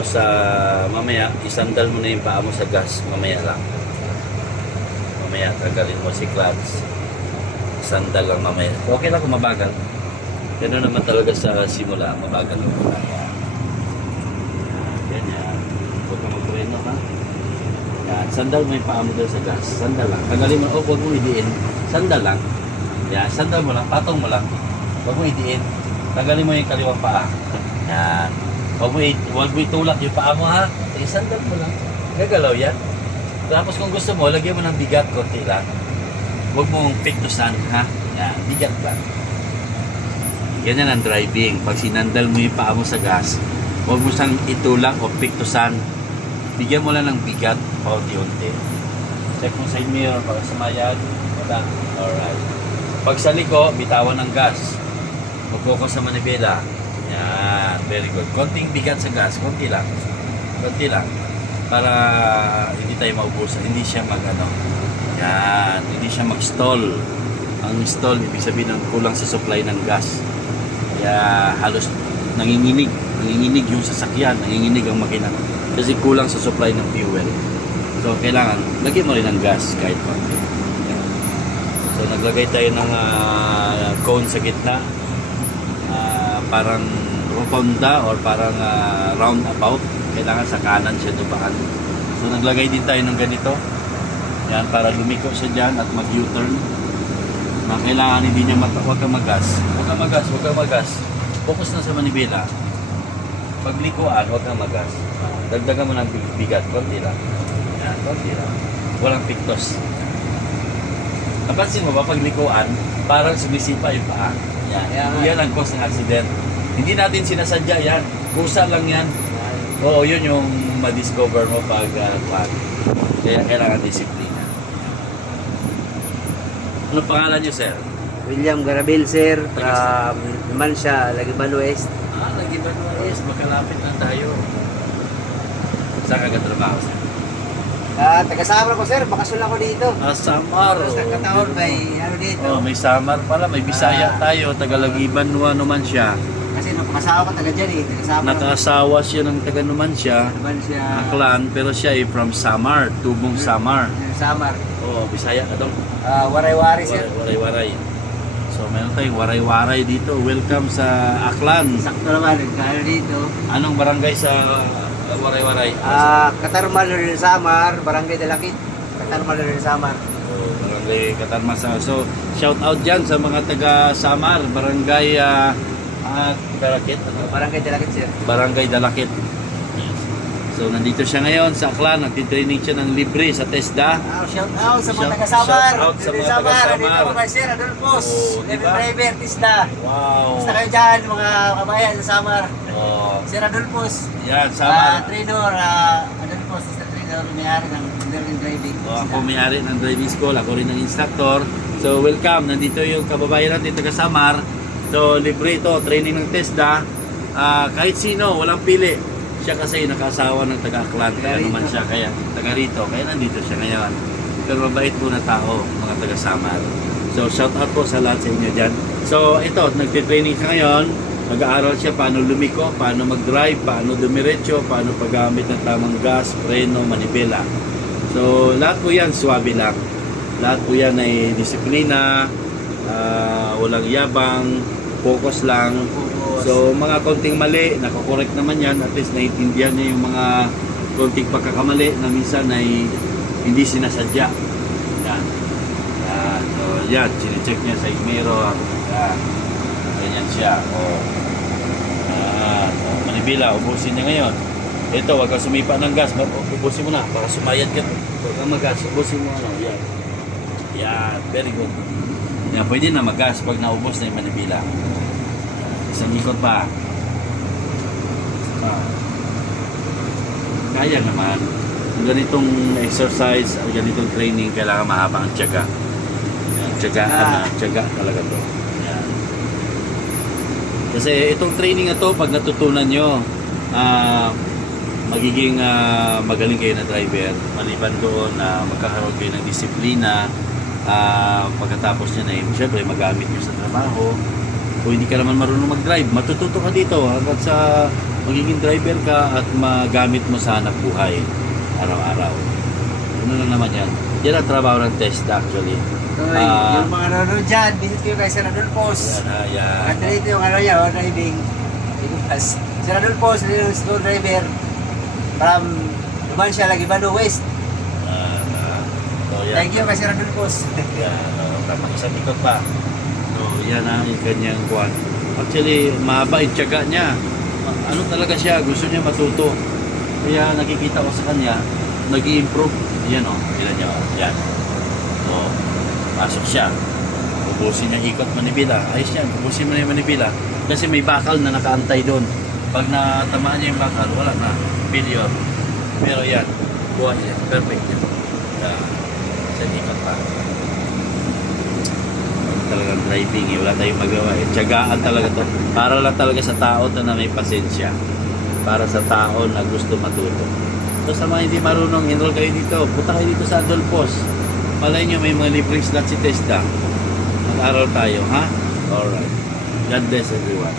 Tapos mamaya, isandal mo na yung paa mo sa gas. Mamaya lang. Mamaya, tagalin mo si clutch. Isandal lang mamaya. Okay lang kung mabagal. Ganun naman talaga sa simula. Mabagal lang po tayo. Ganyan. Huwag ka magpreno ha. Yan. Sandal mo yung paa mo doon sa gas. Sandal lang. Tagalin mo. Huwag mo idiin. Sandal lang. Yan. Sandal mo lang. Patong mo lang. Huwag mo idiin. Tagalin mo yung kaliwang paa. Yan. Huwag mo itulak yung paa mo ha. Sandal mo lang. Gagalaw yan. Tapos kung gusto mo, lagyan mo ng bigat konti lang. Huwag mong piktusan ha. Yan. Bigat lang. Ganyan ang driving. Pag sinandal mo yung paa mo sa gas, huwag mo siyang itulak o piktusan. Bigyan mo lang ng bigat paunti-unti. Check mo side mirror para sumayad. Wala. Alright. Pag sa liko, bitawan ng gas. Mag-focus sa manibela. Yan, very good. Konting bigat sa gas, konti lang. Konti lang. Para hindi tayo maubusan, hindi siya yan, hindi siya mag-stall. Ang stall, ibig sabihin ng kulang sa supply ng gas. Kaya halos nanginginig yung sasakyan, nanginginig ang makina. Kasi kulang sa supply ng fuel. So, kailangan, lagyan mo rin ng gas kahit konti. So, naglagay tayo ng cone sa gitna. Parang rotonda or parang roundabout. Kailangan sa kanan siya dubaan. So naglagay din tayo ng ganito. Yan, para lumiko siya dyan at mag-U-turn. Kailangan hindi niya huwag kang magas. Huwag kang magas. Focus na sa manibela. Paglikuan, huwag kang magas. Dagdagan mo ng bigat. Konti lang. Yan, konti lang. Walang piktos. Napansin mo ba paglikuan, parang sumisipa yung paa. Yan ang cause ng accident. Hindi natin sinasadya yan. Kusa lang yan. Oo, yun yung ma-discover mo pag kaya kailangan disiplina. Ano pangalan niyo, sir? William Garabil, sir. From Mansya, Lagiban West. Lagiban West. Magkalapit na tayo. Saan ka katrabaho, sir? Taga-Samar ko, sir. Bakasyon ako dito. Samar. Nagkataon may dito. May Samar pala. May Bisaya tayo. Taga-Lagiban naman siya. Kasi nakasawa ko taga dyan Nakasawa siya ng taga Numancia. Aklan. Pero siya ay from Samar. Tubong Samar. Samar. Bisaya ka daw. Waray-waray, sir. Waray-waray. So meron tayong waray-waray dito. Welcome sa Aklan. Sakto naman. Kaya dito. Anong barangay sa waray-waray? Katarmal rin Samar. Barangay Dalakit. Katarmal rin Samar. Barangay Katarmal. So shout out dyan sa mga taga Samar. Barangay Dalakit. Barangay Dalakit, sir. Barangay Dalakit. So nandito siya ngayon sa Aklan. Nagtitraining siya ng libre sa TESDA. Shout out sa mga taga-Samar. Shout out sa mga taga-Samar. Dito ko kay Sir Adolfos. Diba? Driver, TESDA. Wow. Basta kayo dyan, mga kabayan sa Samar. Sir Adolfos. Yan, Samar. Trainer, Adolfos, trainer, may-ari ng learning driving. Ako may-ari ng driving school. Ako rin ng instructor. So welcome. Nandito yung kababayan natin taga-Samar. So libre ito, training ng TESDA. Kahit sino, walang pili. Siya kasi nakasawa ng taga-Aklan, kaya naman siya, kaya taga rito, kaya nandito siya ngayon. Pero mabait po na tao, mga taga-Samar. So shout out po sa lahat sa inyo dyan. So ito, nagtitraining siya ngayon, nag-aaral siya paano lumiko, paano mag-drive, paano dumiretso, paano paggamit ng tamang gas, preno, manibela. So lahat po yan, swabe lang. Lahat po yan ay disiplina, walang yabang, focus lang. So mga konting mali, nakakorek naman yan, at least naiintindihan niya yung mga konting pagkakamali na minsan ay hindi sinasadya. Yan. So yan, sinicheck niya sa mirror. Yan. Ganyan siya. Manibela, ubusin niya ngayon. Ito, wag kang sumipa ng gas. Ubusin mo na, para sumayad ka. Huwag kang mag-gas, ubusin mo. Yan. Yan, very good. Yan, pwede na mag-gas pag naubos na yung manibela. Isang ikot pa. Kaya naman. Ganitong exercise, ganitong training, kailangan mahaba ang tiyaga. Tiyaga talaga to. Yan. Kasi itong training na to, pag natutunan nyo, magiging magaling kayo na driver. Maliban doon na magkakaroon kayo ng disiplina. Pagkatapos nyo na yun, syempre magamit nyo sa trabaho. Kung hindi ka naman marunong mag-drive, matututo ka dito hanggang sa magiging driver ka at magamit mo sa hanap buhay araw-araw. Ano lang naman yan. Yan ang trabaho ng TESDA actually. So, yung mga nanonood dyan, visit kayo kay Sir Adolfos. Yan. At dito yung ano niya, driving. Sir Adolfos, yung school driver. From Lumancia, Lagibano West. So, yan. Thank you kay Sir Adolfos. Yan. Tamang isang ikot pa. So, yan ang kanyang kuwan. Actually, mahaba yung tiyaga niya. Ano talaga siya, gusto niya matuto. Kaya nakikita ko sa kanya, nag-i-improve. Yan o, yan niya. Yan. So, pasok siya. Ubusin niya ikot manibila. Ayos yan, ubusin mo na yung manibila. Kasi may bakal na nakaantay doon. Pag natamaan niya yung bakal, wala na. Failure. Pero yan, buhay niya. Perfect yan. Sa ikot pa. Talagang driving eh. Wala tayong magawa eh. Tiyagaan talaga to. Para lang talaga sa tao to na may pasensya. Para sa tao na gusto matuto. So sa mga hindi marunong, enroll kayo dito. Punta kayo dito sa Adolfos. Malay nyo may mga libreng slot si TESDA. Mag-aral tayo, ha? Alright. God bless everyone.